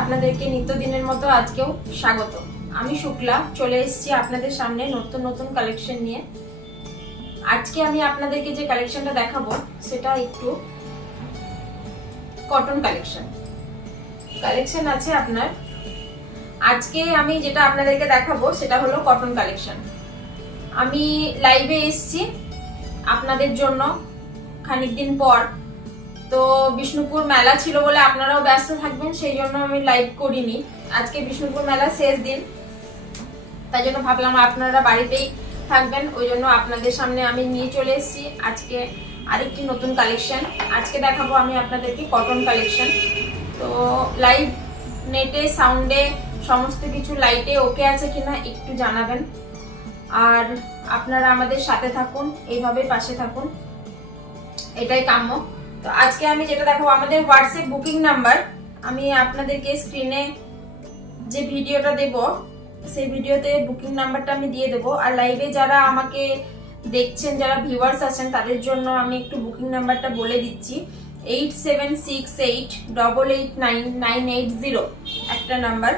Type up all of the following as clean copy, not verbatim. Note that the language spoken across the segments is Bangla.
আপনাদেরকে নিত্যদিনের মতো আজকেও স্বাগত। আমি শুক্লা চলে এসেছি আপনাদের সামনে নতুন নতুন কালেকশন নিয়ে। আজকে আমি আপনাদেরকে যে কালেকশনটা দেখাবো সেটা একটু কটন কালেকশন আছে আপনার। আজকে আমি যেটা আপনাদেরকে দেখাবো সেটা হলো কটন কালেকশন। আমি লাইভে এসেছি আপনাদের জন্য খানিক দিন পর। তো বিষ্ণুপুর মেলা ছিল বলে আপনারাও ব্যস্ত থাকবেন, সেই জন্য আমি লাইভ করিনি। আজকে বিষ্ণুপুর মেলা শেষ দিন, তাই জন্য ভাবলাম আপনারা বাড়িতেই থাকবেন, ওই জন্য আপনাদের সামনে আমি নিয়ে চলে এসেছি আজকে আরেকটি নতুন কালেকশন। আজকে দেখাবো আমি আপনাদেরকে কটন কালেকশন। তো লাইভ নেটে সাউন্ডে সমস্ত কিছু লাইটে ওকে আছে কিনা একটু জানাবেন, আর আপনারা আমাদের সাথে থাকুন, এইভাবে পাশে থাকুন, এটাই কাম্য। তো আজকে আমি যেটা দেখাবো আমাদের হোয়াটসঅ্যাপ বুকিং নাম্বার, আমি আপনাদেরকে স্ক্রিনে যে ভিডিওটা দেব সেই ভিডিওতে বুকিং নাম্বারটা আমি দিয়ে দেবো। আর লাইভে যারা আমাকে দেখছেন, যারা ভিউয়ার্স আছেন, তাদের জন্য আমি একটু বুকিং নাম্বারটা বলে দিচ্ছি। 8768889980 একটা নাম্বার,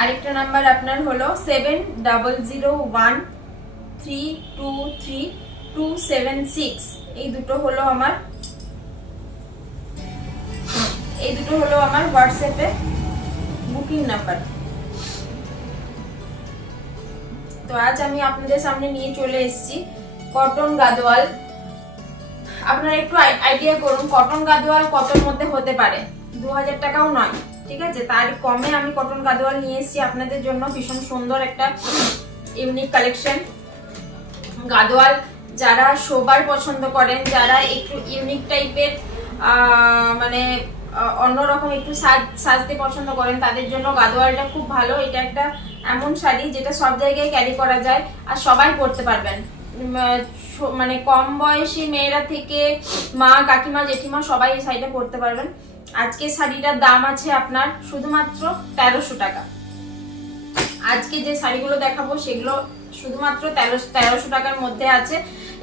আরেকটা নাম্বার আপনার হলো 7001323276। এই দুটো হলো আমার হোয়াটসঅ্যাপে বুকিং নাম্বার। তো আজ আমি আপনাদের সামনে নিয়ে চলে এসেছি কটন গাদোয়াল। আপনারা একটু আইডিয়া করুন কটন গাদোয়াল কতর মধ্যে হতে পারে। 2000 টাকাও নয়, ঠিক আছে, তার কমে আমি কটন গাদোয়াল নিয়ে এসেছি আপনাদের জন্য। ভীষণ সুন্দর একটা ইউনিক কালেকশন। গাদোয়াল যারা শোবার পছন্দ করেন, যারা একটু ইউনিক টাইপের মানে অন্যরকম একটু সাজতে পছন্দ করেন, তাদের জন্য গাদোয়ালটা খুব ভালো। এটা একটা এমন শাড়ি যেটা সব জায়গায় ক্যারি করা যায় আর সবাই পরতে পারবেন। মানে কম বয়সী মেয়েরা থেকে মা, কাকিমা, জেঠিমা সবাই এই শাড়িটা পরতে পারবেন। আজকে শাড়িটার দাম আছে আপনার শুধুমাত্র 1300 টাকা। আজকে যে শাড়িগুলো দেখাবো সেগুলো শুধুমাত্র 1300 টাকার মধ্যে আছে।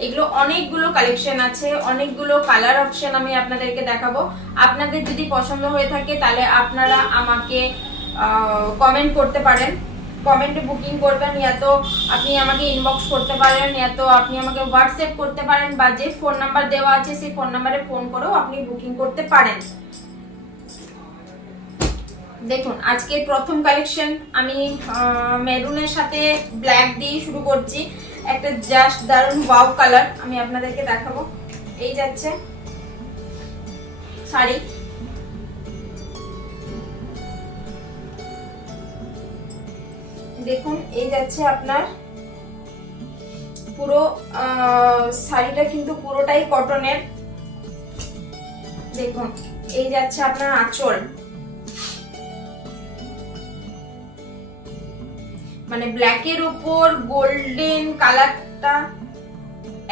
এগুলো অনেকগুলো কালেকশন আছে, অনেকগুলো কালার অপশন আমি আপনাদেরকে দেখাবো। আপনাদের যদি পছন্দ হয়ে থাকে তাহলে আপনারা আমাকে কমেন্ট করতে পারেন, কমেন্টে বুকিং করবেন, ইয়া তো আপনি আমাকে ইনবক্স করতে পারেন, ইয়া তো আপনি আমাকে হোয়াটসঅ্যাপ করতে পারেন, বা যে ফোন নাম্বার দেওয়া আছে সেই ফোন নাম্বারে ফোন করেও আপনি বুকিং করতে পারেন। দেখুন আজকে প্রথম কালেকশন আমি মেরুনের সাথে ব্ল্যাক দিয়ে শুরু করছি। একটা জাস্ট দারুণ ওয়াও কালার আমি আপনাদেরকে দেখাবো। এই যাচ্ছে শাড়ি, দেখুন এই যাচ্ছে আপনার পুরো শাড়িটা কিন্তু পুরোটাই কটনের। দেখুন এই যাচ্ছে আপনার আঁচল, মানে ব্ল্যাকের উপর গোল্ডেন কালারটা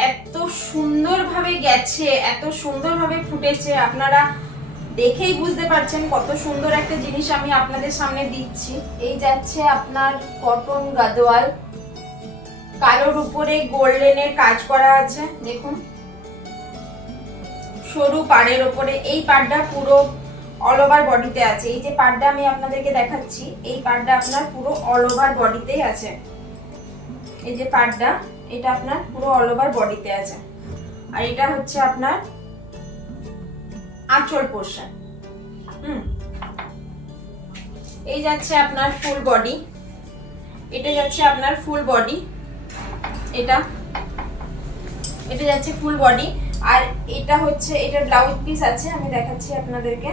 এত সুন্দরভাবে গেছে, এত সুন্দরভাবে ফুটেছে, আপনারা দেখেই বুঝতে পারছেন কত সুন্দর একটা জিনিস আমি আপনাদের সামনে দিচ্ছি। এই যাচ্ছে আপনার কটন গাদোয়াল, কালোর উপরে গোল্ডেনের কাজ করা আছে। দেখুন সরু পাড়ের উপরে, এই পাড়টা পুরো অল ওভার বডিতে আছে। এই যে পাড়টা আমি আপনাদেরকে দেখাচ্ছি, এই পাড়টা আপনার পুরো অল ওভার বডিতেই আছে। এই যে পাড়টা, এটা আপনার পুরো অল ওভার বডিতে আছে। আর এটা হচ্ছে আপনার আঁচল পোরশন। এই যাচ্ছে আপনার ফুল বডি, এটা যাচ্ছে আপনার ফুল বডি, এটা যাচ্ছে ফুল বডি। আর এটা হচ্ছে, এটা ব্লাউজ পিস আছে, আমি দেখাচ্ছি আপনাদেরকে।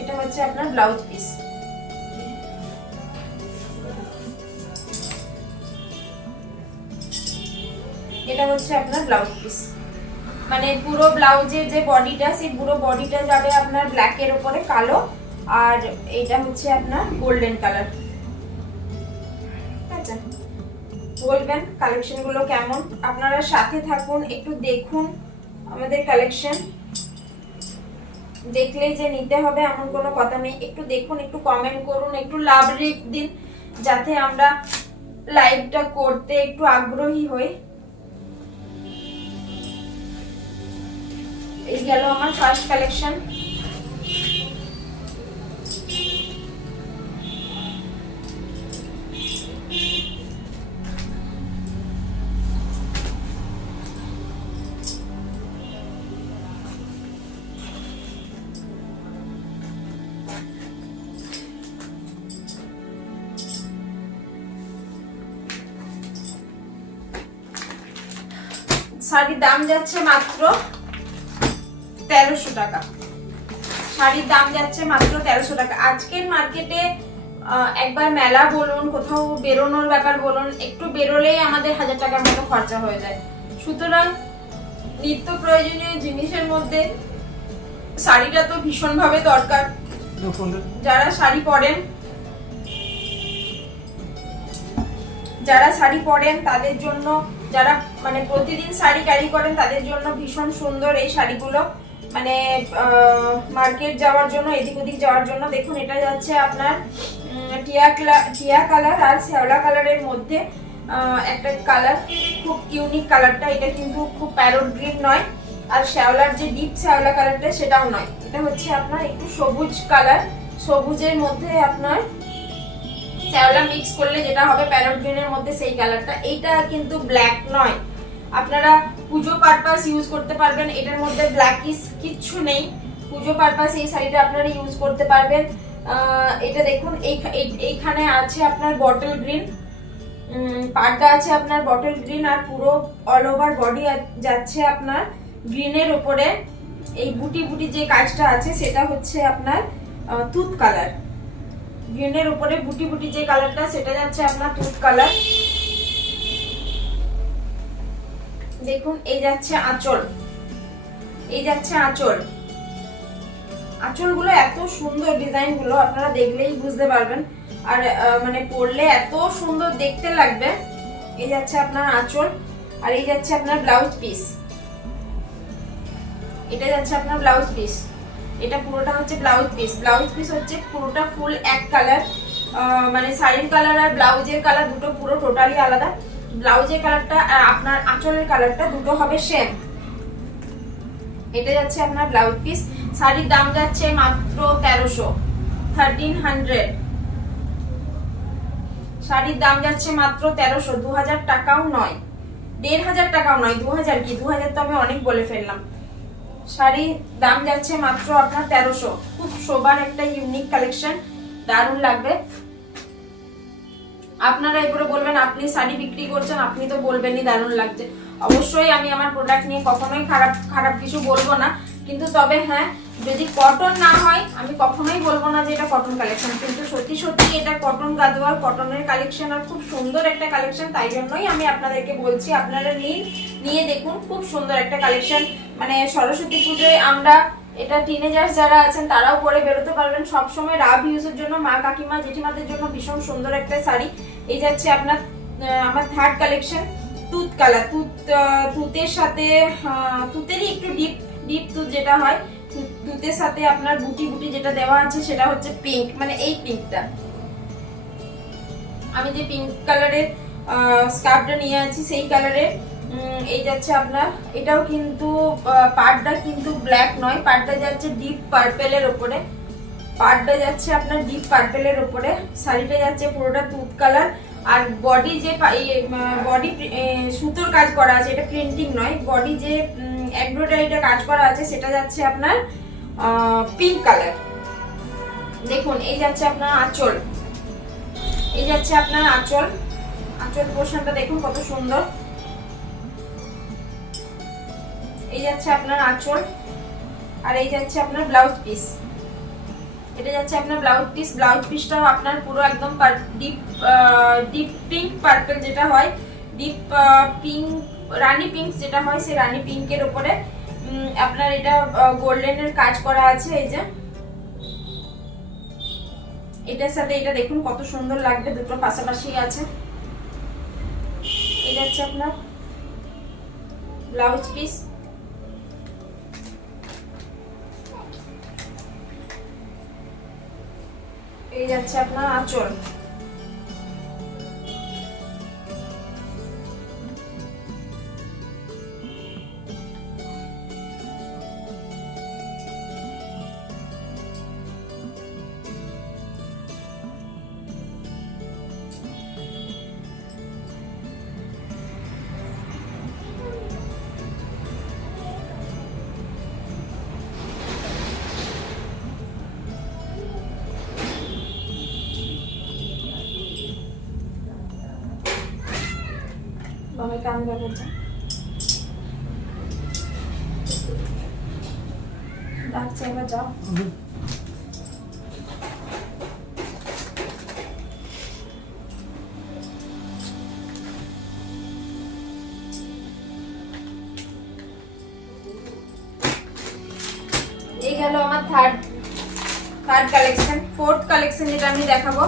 এটা হচ্ছে আপনার ব্লাউজ পিস। এটা হচ্ছে আপনার ব্লাউজ পিস, মানে পুরো ব্লাউজের যে বডিটা, সেই পুরো বডিটা যাবে আপনার ব্ল্যাকের উপরে কালো, আর এটা হচ্ছে আপনার গোল্ডেন কালার। আচ্ছা, বলবেন কালেকশনগুলো কেমন, আপনারা সাথে থাকুন, একটু দেখুন আমাদের কালেকশন। দেখলেই যে নিতে হবে এমন কোনো কথা নেই, একটু দেখুন, একটু কমেন্ট করুন, একটু লাভ রেট দিন, যাতে আমরা লাইভটা করতে একটু আগ্রহী হই। এই গেল আমার ফার্স্ট কালেকশন। শাড়ির দাম যাচ্ছে মাত্র 1300 টাকা। শাড়ির দাম যাচ্ছে মাত্র 1300 টাকা। আজকের মার্কেটে একবার মেলা বলুন, কোথাও বেরোনোর ব্যাপার বলুন, একটু বেরোলেই আমাদের 1000 টাকার মতো খরচা হয়ে যায়। সুতরাং নিত্য প্রয়োজনীয় জিনিসের মধ্যে শাড়িটা তো ভীষণভাবে দরকার। যারা শাড়ি পরেন তাদের জন্য, যারা মানে প্রতিদিন শাড়ি ক্যারি করেন তাদের জন্য ভীষণ সুন্দর এই শাড়িগুলো, মানে মার্কেট যাওয়ার জন্য, এদিক ওদিক যাওয়ার জন্য। দেখুন এটা যাচ্ছে আপনার টিয়া কালার আর শ্যাওলা কালারের মধ্যে একটা কালার, খুব ইউনিক কালারটা। এটা কিন্তু খুব প্যারট গ্রিন নয়, আর শ্যাওলার যে ডিপ শ্যাওলা কালারটা সেটাও নয়। এটা হচ্ছে আপনার একটু সবুজ কালার, সবুজের মধ্যে আপনার শ্যাওলা মিক্স করলে যেটা হবে প্যারট গ্রিনের মধ্যে সেই কালারটা। এইটা কিন্তু ব্ল্যাক নয়, আপনারা পুজো পারপাস ইউজ করতে পারবেন। এটার মধ্যে ব্ল্যাকিশ কিচ্ছু নেই, পুজো পারপাস এই শাড়িটা আপনারা ইউজ করতে পারবেন। এটা দেখুন এইখানে আছে আপনার বটল গ্রিন, পাড়টা আছে আপনার বটল গ্রিন, আর পুরো অল ওভার বডি যাচ্ছে আপনার গ্রিনের উপরে। এই বুটি বুটি যে কাজটা আছে সেটা হচ্ছে আপনার তুত কালার। গ্রিনের উপরে বুটি বুটি যে কালারটা সেটা যাচ্ছে আপনার তুত কালার। দেখুন এই যাচ্ছে আঁচল, এই যাচ্ছে আঁচল। আঁচলগুলো এত সুন্দর, ডিজাইন গুলো আপনারা দেখলেই বুঝতে পারবেন, আর মানে পরলে এত সুন্দর দেখতে লাগবে। এই যাচ্ছে আপনার আঁচল, আর এই যাচ্ছে আপনার ব্লাউজ পিস। এটা যাচ্ছে আপনার ব্লাউজ পিস, এটা পুরোটা হচ্ছে ব্লাউজ পিস। ব্লাউজ পিস হচ্ছে পুরোটা ফুল এক কালার, মানে শাড়ির কালার আর ব্লাউজের কালার দুটো পুরো টোটালি আলাদা। ব্লাউজের কালারটা আর আপনার আঁচলের কালারটা দুটো হবে সেম। এটা যাচ্ছে আপনার ব্লাউজ পিস। শাড়ির দাম যাচ্ছে মাত্র 1300। শাড়ির দাম যাচ্ছে মাত্র 1300, 2000 টাকাও নয়, 1500 টাকাও নয়। 2000 কি, 2000 তো আমি অনেক বলে ফেললাম। শাড়ির দাম যাচ্ছে মাত্র আপনার 1300। খুব শোবার একটা ইউনিক কালেকশন, দারুণ লাগবে। আপনারা এরপরে বলবেন আপনি শাড়ি বিক্রি করছেন, আপনি তো বলবেনই দারুণ লাগছে। অবশ্যই আমি আমার প্রোডাক্ট নিয়ে কখনোই খারাপ কিছু বলবো না, কিন্তু তবে হ্যাঁ, যদি কটন না হয় আমি কখনোই বলবো না যে এটা কটন কালেকশন। কিন্তু সত্যি সত্যি এটা কটন গাদোয়াল, কটনের কালেকশন, আর খুব সুন্দর একটা কালেকশন। তাই জন্যই আমি আপনাদেরকে বলছি আপনারা নিয়ে দেখুন, খুব সুন্দর একটা কালেকশন। মানে সরস্বতী পুজোয় আমরা এটা টিনেজার্স যারা আছেন তারাও পরে বেরোতে পারবেন। সবসময় রাব ইউজের জন্য, মা কাকিমা জেঠিমাদের জন্য ভীষণ সুন্দর একটা শাড়ি। এই যাচ্ছে আপনার আমার থার্ড কালেকশন, তুত কালার। তুতের সাথে তুতেরই একটু ডিপ তুত যেটা হয়, তুতের সাথে আপনার বুটি বুটি যেটা দেওয়া আছে সেটা হচ্ছে পিঙ্ক, মানে এই পিঙ্কটা। আমি যে পিঙ্ক কালারের স্কার্ফটা নিয়ে আছি সেই কালারের। এই যাচ্ছে আপনার, এটাও কিন্তু পাড়টা কিন্তু ব্ল্যাক নয়, পাড়টা যাচ্ছে ডিপ পার্পেলের উপরে। পাড়টা যাচ্ছে আপনার ডিপ পার্পেলের উপরে। শাড়িটা যাচ্ছে পুরোটা তুত কালার, আর বডি যে বডি সুতোর কাজ করা আছে, এটা প্রিন্টিং নয়, বডি যে এমব্রয়ডারিটা কাজ করা আছে সেটা যাচ্ছে আপনার পিঙ্ক কালার। দেখুন এই যাচ্ছে আপনার আঁচল, এই যাচ্ছে আপনার আঁচল। আঁচল পোর্শনটা দেখুন কত সুন্দর। এই যাচ্ছে আপনার আঁচল, আর এই যাচ্ছে আপনার ব্লাউজ পিস। এটা যাচ্ছে আপনার ব্লাউজ পিস। ব্লাউজ পিসটাও আপনার পুরো একদম ডিপ পিঙ্ক পার্পল যেটা হয়, ডিপ পিঙ্ক, রানী পিঙ্ক যেটা হয়, সেই রানী পিঙ্কের উপরে আপনার এটা গোল্ডেনের কাজ করা আছে। এই যে এটার সাথে এটা দেখুন কত সুন্দর লাগবে, দুটো পাশাপাশি আছে। এই যাচ্ছে আপনার ব্লাউজ পিস। এই যাচ্ছে আপনার আঁচল। আমার কান ব্যাপারটা ডাকছে, এবার যাও। এই গেল আমার থার্ড কালেকশন। ফোর্থ কালেকশন যেটা আমি দেখাবো,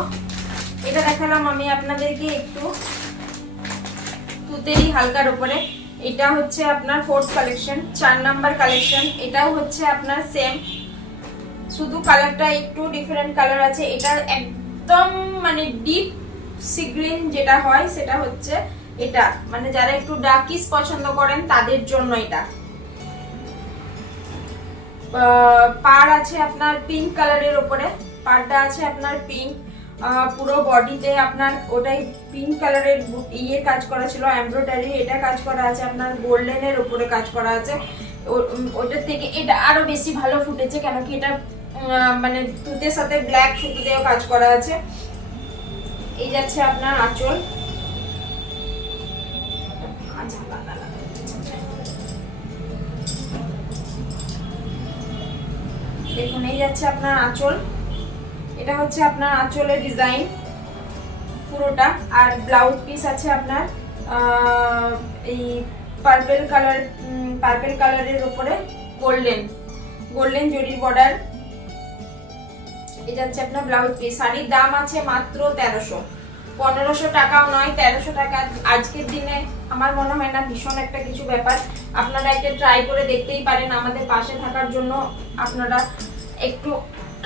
এটা দেখালাম আমি আপনাদেরকে একটু তুতেরি হালকার উপরে। এটা হচ্ছে আপনার ফোর্থ কালেকশন, 4 নাম্বার কালেকশন। এটাও হচ্ছে আপনার সেম, শুধু কালারটা একটু ডিফারেন্ট কালার আছে। এটা একদম মানে ডিপ সি গ্রিন যেটা হয় সেটা হচ্ছে এটা, মানে যারা একটু ডার্কিশ পছন্দ করেন তাদের জন্য এটা। পাড় আছে আপনার পিঙ্ক কালারের উপরে, পাড়টা আছে আপনার পিঙ্ক, পুরো বডিতে আপনার ওটাই পিঙ্ক কালারের ইয়ে কাজ করা ছিল, এমব্রয়ডারি। এটা কাজ করা আছে আপনার গোল্ডেনের উপরে কাজ করা আছে। ওটার থেকে এটা আরো বেশি ভালো ফুটেছে, কেন কি এটা মানে তুতের সাথে ব্ল্যাক সুতো দিয়েও কাজ করা আছে। এই যাচ্ছে আপনার আঁচল, দেখুন এই যাচ্ছে আপনার আঁচল। এটা হচ্ছে আপনার আঁচলের ডিজাইন পুরোটা। আর ব্লাউজ পিস আছে আপনার এই পার্পল কালারের উপরে গোল্ডেন জরির বর্ডার। এই যাচ্ছে আপনার ব্লাউজ পিস। শাড়ির দাম আছে মাত্র 1300, 1500 টাকাও নয়, 1300 টাকা। আজকের দিনে আমার মনে হয় না ভীষণ একটা কিছু ব্যাপার। আপনারা একটা ট্রাই করে দেখতেই পারেন। আমাদের পাশে থাকার জন্য আপনারা একটু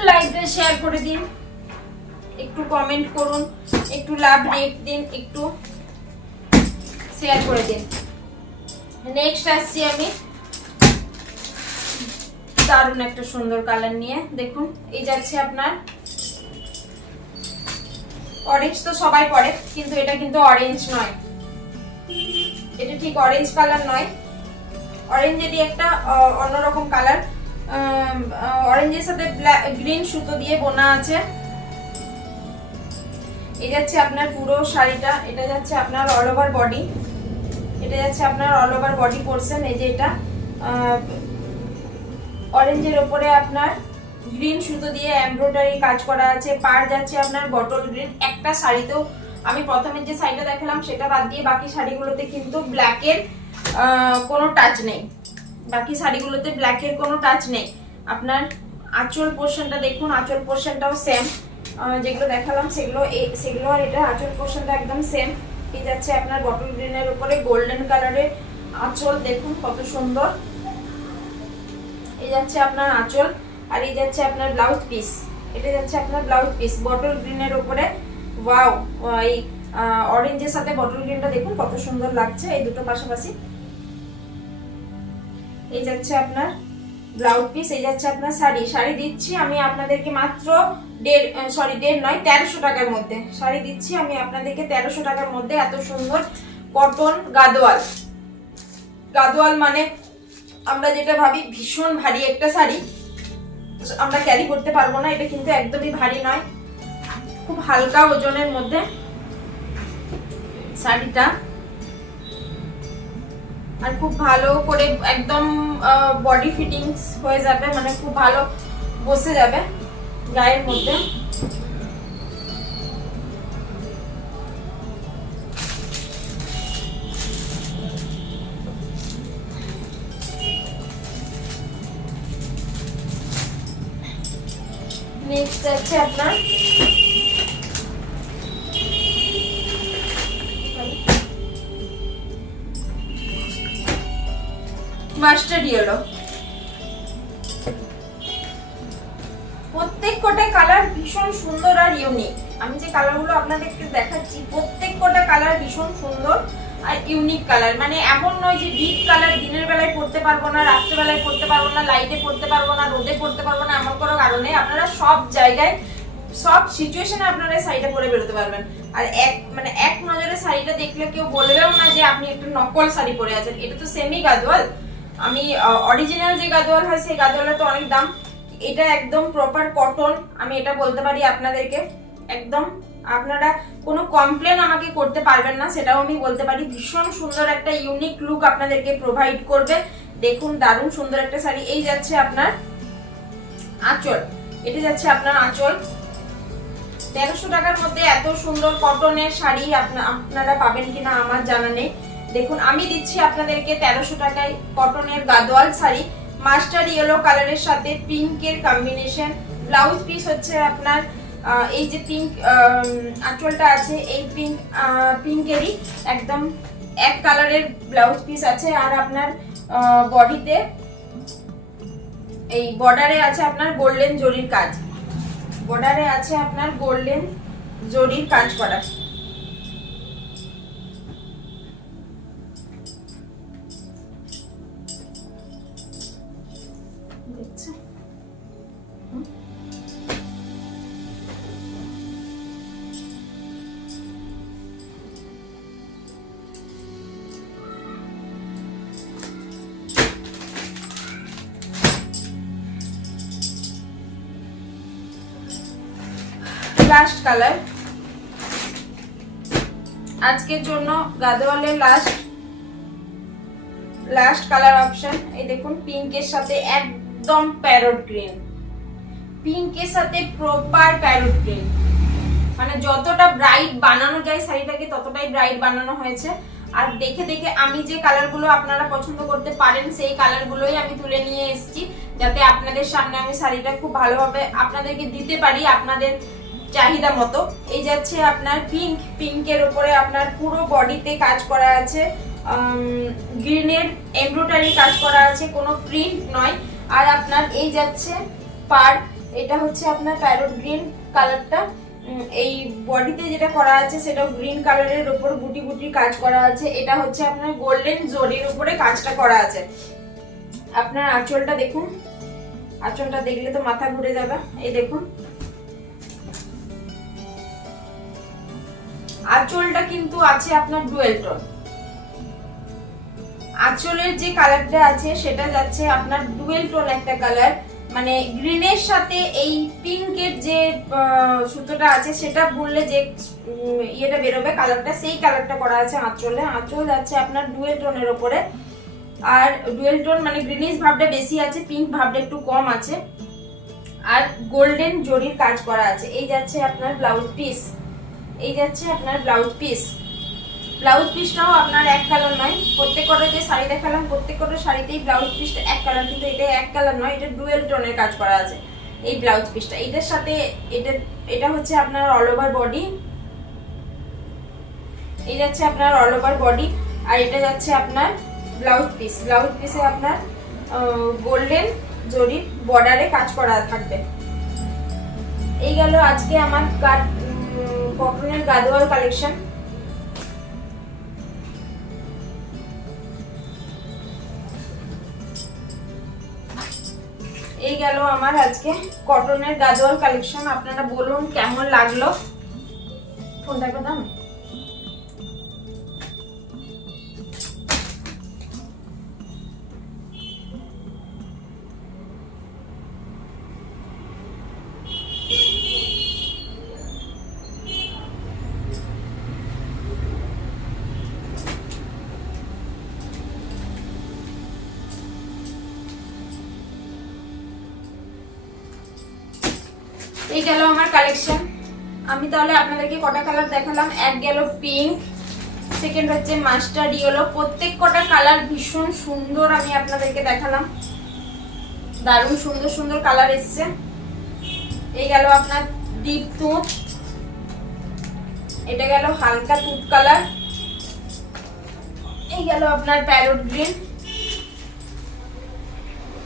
লাইক দিয়ে শেয়ার করে দিন, একটু কমেন্ট করুন, একটু লাভ রেট দিন, একটু শেয়ার করে দিন। নেক্সট আসছি আমি দারুণ একটা সুন্দর কালার নিয়ে। দেখুন এই যাচ্ছে আপনার অরেঞ্জ, তো সবাই পরে, কিন্তু এটা কিন্তু অরেঞ্জ নয়, এটা ঠিক অরেঞ্জ কালার নয়। অরেঞ্জেরই একটা অন্যরকম কালার, অরেঞ্জের সাথে গ্রিন সুতো দিয়ে বোনা আছে। এই যাচ্ছে আপনার পুরো শাড়িটা। এটা যাচ্ছে আপনার অল ওভার বডি, এটা যাচ্ছে আপনার অল ওভার বডি পোরশন। এই যে এটা অরেঞ্জের উপরে আপনার গ্রিন সুতো দিয়ে এমব্রয়ডারি কাজ করা আছে। পাড় যাচ্ছে আপনার বটল গ্রিন। একটা শাড়িতেও আমি প্রথমে যে শাড়িটা দেখালাম সেটা বাদ দিয়ে বাকি শাড়িগুলোতে কিন্তু ব্ল্যাকের কোনো টাচ নেই, বাকি শাড়িগুলোতে ব্ল্যাকের কোনো টাচ নেই। আপনার আঁচল পোর্শনটা দেখুন, আঁচল পোর্শনটাও সেম, যেগুলো দেখালাম সেগুলো আর এটা আঁচল পোর্শনটা একদম সেম। এই যাচ্ছে আপনার বটল গ্রিনের উপরে গোল্ডেন কালারের আঁচল, দেখুন কত সুন্দর। এই যাচ্ছে আপনার আঁচল, আর এই যাচ্ছে আপনার ব্লাউজ পিস। এটা যাচ্ছে আপনার ব্লাউজ পিস বটল গ্রিনের উপরে। ওয়াও, এই অরেঞ্জের সাথে বটল গ্রিনটা দেখুন কত সুন্দর লাগছে, এই দুটো পাশাপাশি। এই যাচ্ছে আপনার ব্লাউজ পিস, এই যাচ্ছে আপনার শাড়ি দিচ্ছি আমি আপনাদেরকে মাত্র 1300 টাকার মধ্যে। শাড়ি দিচ্ছি আমি আপনাদেরকে 1300 টাকার মধ্যে। এত সুন্দর কটন গাদোয়াল মানে আমরা যেটা ভাবি ভীষণ ভারী একটা শাড়ি, আমরা ক্যারি করতে পারবো না, এটা কিন্তু একদমই ভারী নয়, খুব হালকা ওজনের মধ্যে শাড়িটা। আর খুব ভালো করে একদম বডি ফিটিংস হয়ে যাবে, মানে খুব ভালো বসে যাবে গায়ের মধ্যে। নেক্সট আছে আপনার মাস্টার্ড ইয়েলো। প্রত্যেক কটা কালার ভীষণ সুন্দর আর ইউনিক। আমি যে কালারগুলো আপনাদেরকে দেখাচ্ছি প্রত্যেক কটা কালার ভীষণ সুন্দর আর ইউনিক কালার। মানে এমন নয় যে ডিপ কালার দিনের বেলায় পড়তে পারবো না, রাত্রে বেলায় পড়তে পারবো না, লাইটে পড়তে পারবো না, রোদে পড়তে পারবো না, এমন কোনো কারণে আপনারা সব জায়গায় সব সিচুয়েশনে আপনারা শাড়িটা পরে বেরোতে পারবেন। আর এক নজরে শাড়িটা দেখলে কেউ বলবেও না যে আপনি একটা নকল শাড়ি পরে আছেন। এটা তো সেমি গাদোয়াল, আমি অরিজিনাল যে গাদোয়াল হয় সেই গাদোয়ালের তো অনেক দাম, এটা একদম প্রপার কটন। আমি এটা বলতে পারি আপনাদেরকে একদম আপনারা কোনো কমপ্লেন আমাকে করতে পারবেন না, সেটাও আমি বলতে পারি। ভীষণ সুন্দর একটা ইউনিক লুক আপনাদেরকে প্রোভাইড করবে। দেখুন দারুণ সুন্দর একটা শাড়ি। এই যাচ্ছে আপনার আঁচল, এটা যাচ্ছে আপনার আঁচল। 1300 টাকার মধ্যে এত সুন্দর কটনের শাড়ি আপনারা পাবেন কিনা আমার জানা নেই। দেখুন আমি দিচ্ছি আপনাদেরকে 1300 টাকায় কটনের গাদোয়াল শাড়ি, মাস্টার্ড ইয়েলো কালারের সাথে পিঙ্কের কম্বিনেশন। ব্লাউজ পিস হচ্ছে আপনার এই যে পিঙ্ক আঁচলটা আছে, এই পিঙ্কেরই একদম এক কালারের ব্লাউজ পিস আছে। আর আপনার বডিতে এই বর্ডারে আছে আপনার গোল্ডেন জরির কাজ, বর্ডারে আছে আপনার গোল্ডেন জরির কাজ করা। দেখছেন লাস্ট কালার আজকের জন্য গাদোয়ালের লাস্ট কালার অপশন। এই দেখুন পিঙ্কের সাথে একদম প্যারট গ্রিন, পিঙ্কের সাথে প্রপার প্যারট গ্রিন, মানে যতটা ব্রাইট বানানো যায় শাড়িটাকে ততটাই ব্রাইট বানানো হয়েছে। আর দেখে দেখে আমি যে কালারগুলো আপনারা পছন্দ করতে পারেন সেই কালারগুলোই আমি তুলে নিয়ে এসেছি, যাতে আপনাদের সামনে আমি শাড়িটা খুব ভালোভাবে আপনাদেরকে দিতে পারি আপনাদের চাহিদা মতো। এই যাচ্ছে আপনার পিঙ্কের উপরে আপনার পুরো বডিতে কাজ করা আছে, গ্রিনের এমব্রয়ডারি কাজ করা আছে, কোনো প্রিন্ট নয়। আর আপনার এই যাচ্ছে পার, এটা হচ্ছে আপনার প্যারট গ্রিন কালারটা। এই বডিতে যেটা করা আছে সেটা গ্রিন কালারের উপর বুটি বুটি কাজ করা আছে। এটা হচ্ছে আপনার গোল্ডেন জরির উপরে কাজটা করা আছে। আপনার আঁচলটা দেখুন, আঁচলটা দেখলে তো মাথা ঘুরে যাবে। এই দেখুন আঁচলটা কিন্তু আছে আপনার ডুয়েল টোন, আঁচলের যে কালারটা আছে সেটা যাচ্ছে আপনার ডুয়েল টোন একটা কালার, মানে গ্রিনের সাথে এই পিঙ্কের যে সুতোটা আছে সেটা বললে যে ইয়েটা বেরোবে কালারটা, সেই কালারটা করা আছে আঁচলে। আঁচল যাচ্ছে আপনার ডুয়েল টোনের উপরে, আর ডুয়েল টোন মানে গ্রিনিশ ভাবটা বেশি আছে, পিঙ্ক ভাবটা একটু কম আছে, আর গোল্ডেন জরির কাজ করা আছে। এই যাচ্ছে আপনার ব্লাউজ পিস, এই যাচ্ছে আপনার ব্লাউজ পিস। ব্লাউজ পিসটাও আপনার এক কালার নয়, প্রত্যেকটা যে শাড়ি দেখালাম প্রত্যেকটা শাড়িতেই ব্লাউজ পিসটা এক কালার, কিন্তু এটা এক কালার নয়, এটা ডুয়েল টোনের কাজ করা আছে এই ব্লাউজ পিসটা। এটার সাথে এটা হচ্ছে আপনার অল ওভার বডি, এই যাচ্ছে আপনার অল ওভার বডি, আর এটা যাচ্ছে আপনার ব্লাউজ পিস। ব্লাউজ পিসে আপনার গোল্ডেন জরি বর্ডারে কাজ করা থাকবে। এই গেল আজকে আমার কটনের গাদোয়াল কালেকশন। এই গেল আমার আজকে কটনের গাদোয়াল কালেকশন। আপনারা বলুন কেমন লাগলো। ফোনটা একবার দাও। এই গেল আমার কালেকশন। আমি তাহলে আপনাদেরকে কটা কালার দেখালাম, এক গেল পিঙ্ক, সেকেন্ড হচ্ছে মাস্টার্ড ইয়েলো, প্রত্যেক কটা কালার ভীষণ সুন্দর আমি আপনাদেরকে দেখালাম, দারুণ সুন্দর সুন্দর কালার এসছে। এই গেল আপনার ডিপ তুঁত, এটা গেল হালকা তুঁত কালার, এই গেল আপনার প্যারট গ্রিন,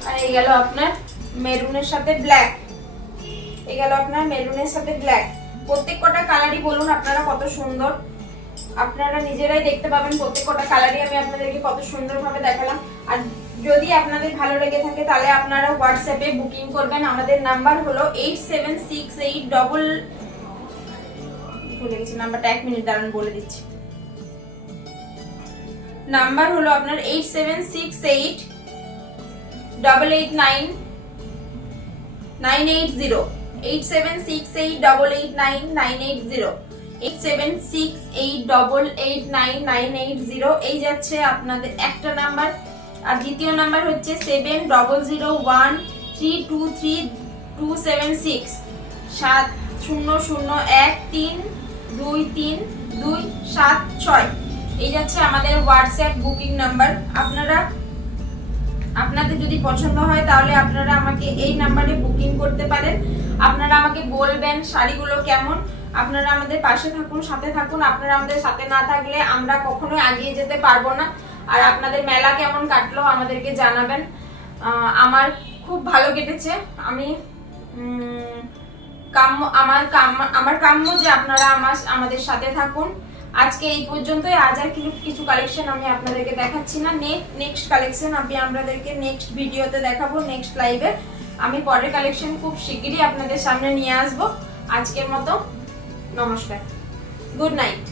আর এই গেল আপনার মেরুনের সাথে ব্ল্যাক, এই গেল আপনার মেরুনের সাথে ব্ল্যাক। প্রত্যেক কটা কালারই বলুন আপনারা কত সুন্দর, আপনারা নিজেরাই দেখতে পাবেন প্রত্যেক কটা কালারই আমি আপনাদেরকে কত সুন্দরভাবে দেখালাম। আর যদি আপনাদের ভালো লেগে থাকে তাহলে আপনারা হোয়াটসঅ্যাপে বুকিং করবেন। আমাদের নাম্বার হলো 8768 ভুলে গেছি নাম্বারটা, 1 মিনিট দাঁড়ান বলে দিচ্ছি। নাম্বার হলো আপনার 8768889980। 8768889980, 8768889980, এই যাচ্ছে আপনাদের একটা নাম্বার। আর দ্বিতীয় নাম্বার হচ্ছে 7001323276, 7001323276, এই যাচ্ছে আমাদের হোয়াটসঅ্যাপ বুকিং নাম্বার। আপনাদের যদি পছন্দ হয় তাহলে আপনারা আমাকে এই নাম্বারে বুকিং করতে পারেন। আপনারা আমাকে বলবেন শাড়িগুলো কেমন। আপনারা আমাদের পাশে থাকুন, সাথে থাকুন। আপনারা আমাদের সাথে না থাকলে আমরা কখনোই এগিয়ে যেতে পারবো না। আর আপনাদের মেলা কেমন কাটলো আমাদেরকে জানাবেন। আমার খুব ভালো কেটেছে। আমি আমার কাম্য যে আপনারা আমাদের সাথে থাকুন। আজকে এই পর্যন্তই। আজ আর কিছু কালেকশন আমি আপনাদেরকে দেখাচ্ছি না। নেক্সট কালেকশন আমি আপনাদেরকে নেক্সট ভিডিওতে দেখাবো, নেক্সট লাইভে। আমি পরের কালেকশন খুব শিগগিরই আপনাদের সামনে নিয়ে আসবো। আজকের মতো নমস্কার, গুড নাইট।